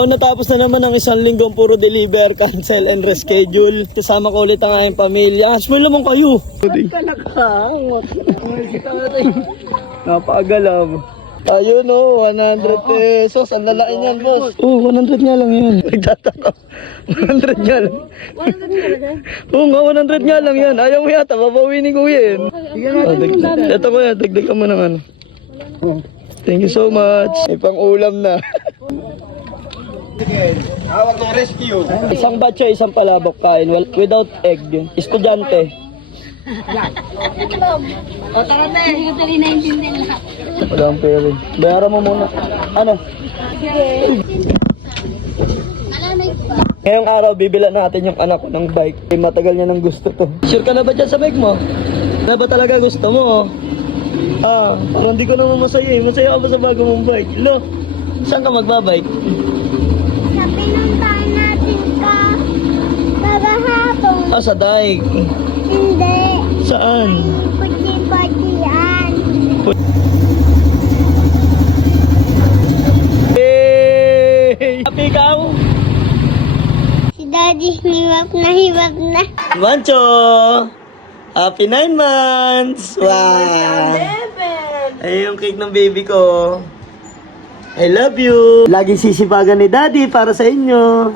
So natapos na naman ang isang linggong puro deliver, cancel and reschedule. Kasama ko ulit ang aking pamilya. Smell naman kayo. Napakagalam. Ayun o, 100 pesos. Ang lalaki niyan, boss. Oo, 100 nga lang yan. Nagtataka. 100 nga lang. 100 Oo nga, 100 nga lang yan. Ayaw mo yata, babawin ni Kuya yan. Ito ko yan, dagdagan mo ng ano. Thank you so much. May pang-ulam na. Hawak ng rescue. Isang batcha, isang palabok kain without egg. Estudyante. O, tara na eh. Hindi ko tuloy naintindihan lahat. Wala ang pera. Bayaran mo muna. Ano? Ngayong araw, bibilan natin yung anak ko ng bike. Matagal niya nang gusto to. Sure ka na ba dyan sa bike mo? Na ba talaga gusto mo? Parang di ko naman masaya eh. Masaya ka ba sa bago mong bike? Lo, saan ka magbabike? Sa pinuntahan natin ka kagahapon. Sa dike. Hindi. Saan? Puti-putian. Hey! Happy ikaw? Si Daddy hirap na. Mancho! Happy 9 months! Wow! Ay, yung cake ng baby ko. I love you! Laging sisipagan ni Daddy para sa inyo.